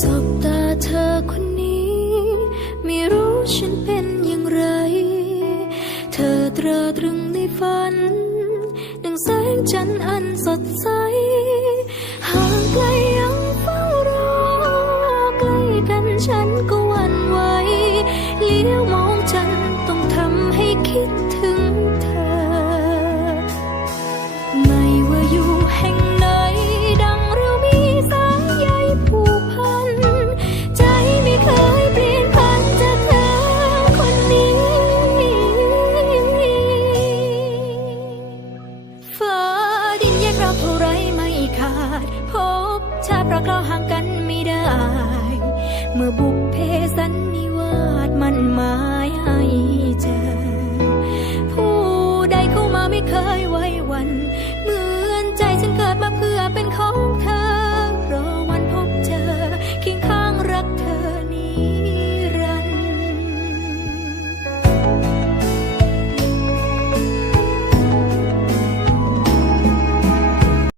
สบตาเธอคนนี้ ไม่รู้ฉันเป็นอย่างไร เธอตราตรึงในฝันดังแสงจันทร์อันสดใสห่างไกลยังเฝ้ารอใกล้กันฉันก็ บชาติรักเราห่างกันไม่ได้ เมื่อบุก